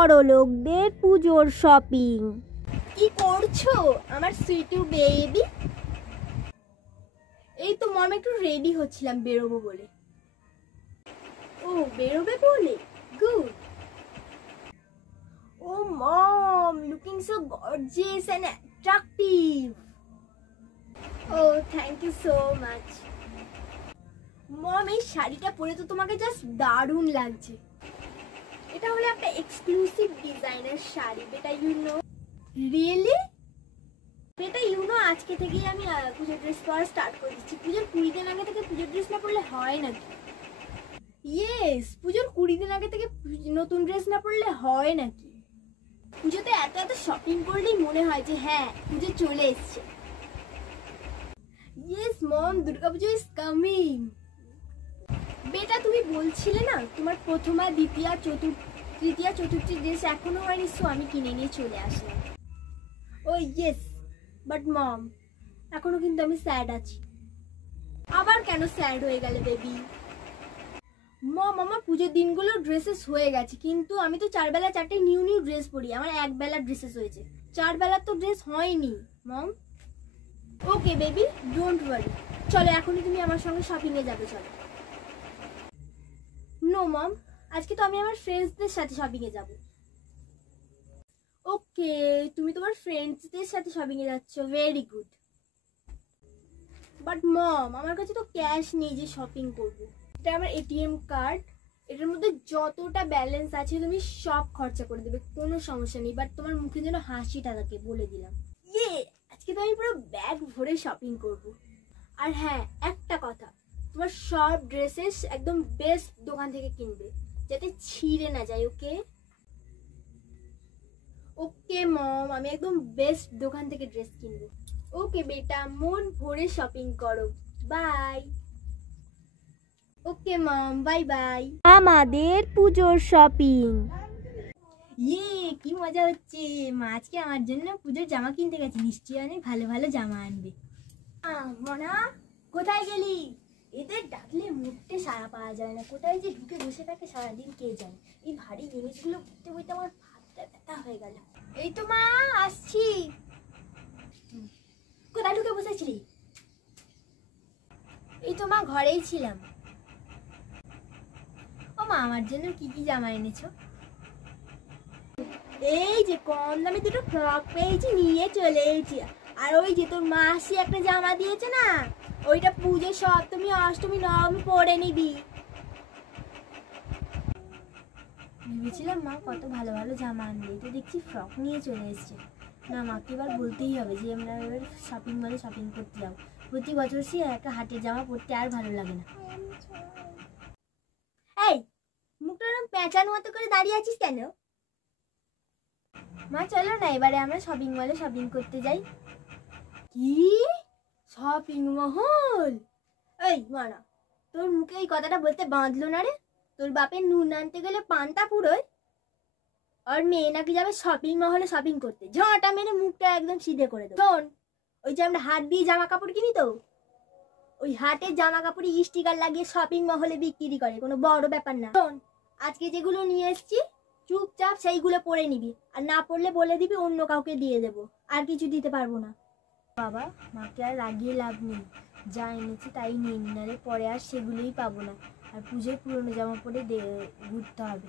বড়লোকদের পুজোর শপিং। কি করছো আমার সুইটু বেবি? এই তো মম একটু রেডি হচ্ছিলাম বেরোবো বলে। ও বেরোবে বলে, good. Oh mom, looking so gorgeous and attractive. Oh thank you so much. Mom এই শাড়িটা পরে তো তোমাকে জাস্ট দারুণ লাগছে। এটা হলো একটা এক্সক্লুসিভ ডিজাইনার শাড়ি, বেটা ইউ নো। রিয়েলি? বেটা ইউ নো, আজকে থেকেই আমি পুজোর ড্রেস পরা স্টার্ট করে দিচ্ছি। পুজোর 20 দিন আগে থেকে পুজোর ড্রেস না পরলে হয় নাকি? ইয়েস, পুজোর 20 দিন আগে থেকে নতুন ড্রেস না পরলে হয় নাকি? পুজোতে এত এত শপিং করলেই মনে হয় যে হ্যাঁ পুজো চলে এসছে। Yes mom, Durga Puja is coming. বেটা তুমি বলছিলে না তোমার প্রথমা, দ্বিতীয়া, তৃতীয়া, চতুর্থী ড্রেস এখনো হয়নি, সো আমি কিনে নিয়ে চলে আসলাম। ও ইয়েস, বাট মম এখনো কিন্তু আমি স্যাড আছি। আবার কেন স্যাড হয়ে গেলে বেবি? মম আমার পুজোর দিনগুলো ড্রেসেস হয়ে গেছে, কিন্তু আমি তো 4 বেলা 4টে নিউ নিউ ড্রেস পরি। আমার 1 বেলা ড্রেসেস হয়েছে, 4 বেলার তো ড্রেস হয়নি মম। Okay baby, don't worry. চলো এখনই তুমি আমার সঙ্গে শপিং এ যাবে, চলো। নো মম, আজকে তো আমি আমার ফ্রেন্ডসদের সাথে শপিং এ যাব। ওকে, তুমি তোমার ফ্রেন্ডসদের সাথে শপিং এ যাচ্ছ, ভেরি গুড। বাট মম আমার কাছে তো ক্যাশ নেই যে শপিং করব। এটা আমার এটিএম কার্ড, এটার মধ্যে যতটা ব্যালেন্স আছে তুমি সব খরচা করে দেবে, কোনো সমস্যা নেই। বাট তোমার মুখে যেন হাসিটা থাকে, বলে দিলাম। ইয়ে, আজকে তো আমি পুরো ব্যাগ ভরে শপিং করব। আর হ্যাঁ একটা কথা, তোমার সব ড্রেসেস একদম বেস্ট দোকান থেকে কিনবে, যাতে ছিঁড়ে না যায়। ওকে ওকে মম, আমি একদম বেস্ট দোকান থেকে ড্রেস কিনবো। ওকে বেটা, মন ভরে শপিং করো, bye. Okay mom, bye bye. আমাদের পুজোর শপিং। ইয়ে কি মজা হচ্ছে, মা আজকে আমার জন্য পুজোর জামা কিনতে গেছে, নিশ্চয়ই অনেক ভালো ভালো জামা আনবে। মনা কোথায় গেলি? এদের ডাকলে মুখতে সারা পাওয়া যায় না, কোথায় যে ঢুকে বসে থাকে সারাদিন কে জানে। এই ভারী জিনিসগুলো করতে বইতে আমার হাতটা ব্যথা হয়ে গেল। এই তো মা আসছি। কোথায় ঢুকে বসেছিলি? এই তো মা ঘরেই ছিলাম। ও মা আমার জন্য কি কি জামা এনেছো? এই যে কম দামে দুটো ফ্রক পেয়েছি, নিয়ে চলে এসেছি। আর ওই যে তোর মাসি একটা জামা দিয়েছে না, ওইটা পুজো সপ্তমী অষ্টমী নবমী পরে নিবি। ভেবেছিলাম মা কত ভালো ভালো জামা আনবে, তো দেখছি ফ্রক নিয়ে চলে এসছে। না মাকে এবার বলতেই হবে যে আমরা এবার শপিং মলে শপিং করতে যাবো। প্রতি বছর সে একটা হাটের জামা পরতে আর ভালো লাগে না। এই মুখটা এরকম পেঁচানো মতো করে দাঁড়িয়ে আছিস কেন? মা চলো না এবারে আমরা শপিং মলে শপিং করতে যাই। কি শপিং মহল? এই মানা, তোর মুখে এই কথাটা বলতে বাঁধলো না রে? তোর বাপের নুন আনতে গেলে পান্তা পুরোয়, আর মেয়ে নাকি যাবে শপিং মহলে শপিং করতে। ঝাঁটা মেরে মুখটা একদম সিধে করে দেবো। শোন, ওই যে আমরা হাট দিয়ে জামা কাপড় কিনি, তো ওই হাটের জামা কাপড় স্টিকার লাগিয়ে শপিং মহলে বিক্রি করে, কোনো বড় ব্যাপার না। শোন, আজকে যেগুলো নিয়ে এসছি চুপচাপ সেইগুলো পরে নিবি, আর না পড়লে বলে দিবি অন্য কাউকে দিয়ে দেবো, আর কিছু দিতে পারবো না। বাবা মাকে আর রাগিয়ে লাভ নেই, যা এনেছি তাই নিন, নালে পরে আর সেগুলোই পাবো না, আর পুজোয় পুরনো জামা পরে ঘুরতে হবে।